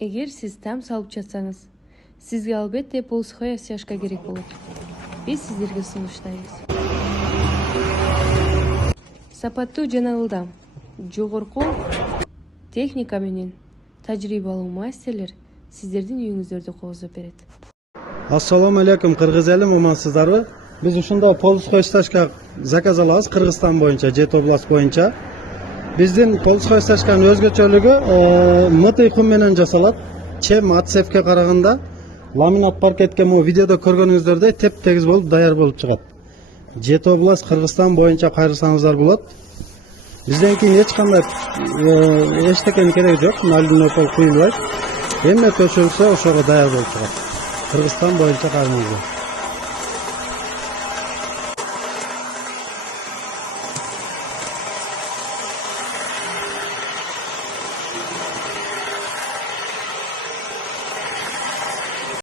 Эгер сиз там салып жатсаңыз, сизге албетте полусухая стяжка керек болот. Биз сиздерге сунуштайбыз. Сапаттуу жана ылдам, жогорку техника менен тажрыйбалуу мастерлер сиздердин үйүңүздөрдү коозоп берет. Assalomu alaykum Qirg'iz eli, omansizlarmi? Biz ушундай полусухой стяжка заказ алабыз Кыргызстан боюнча, Жет область боюнча. Биздин полусухой стяжканын өзгөчөлүгү мыты кум менен жасалат. Чем отсевке караганда ламинат паркетке могу видеодо көргөнүңүздөрдөй теп-тегиз болуп даяр болуп чыгат. Жет область Кыргызстан боюнча кайрылсаңыздар болот. Бизден кийин эч кандай эчтекенин кереги жок, налдын куюлбайт. Эмне төшөлсө ошого даяр болуп чыгат. Кыргызстан боюнча кайрылыңыздар.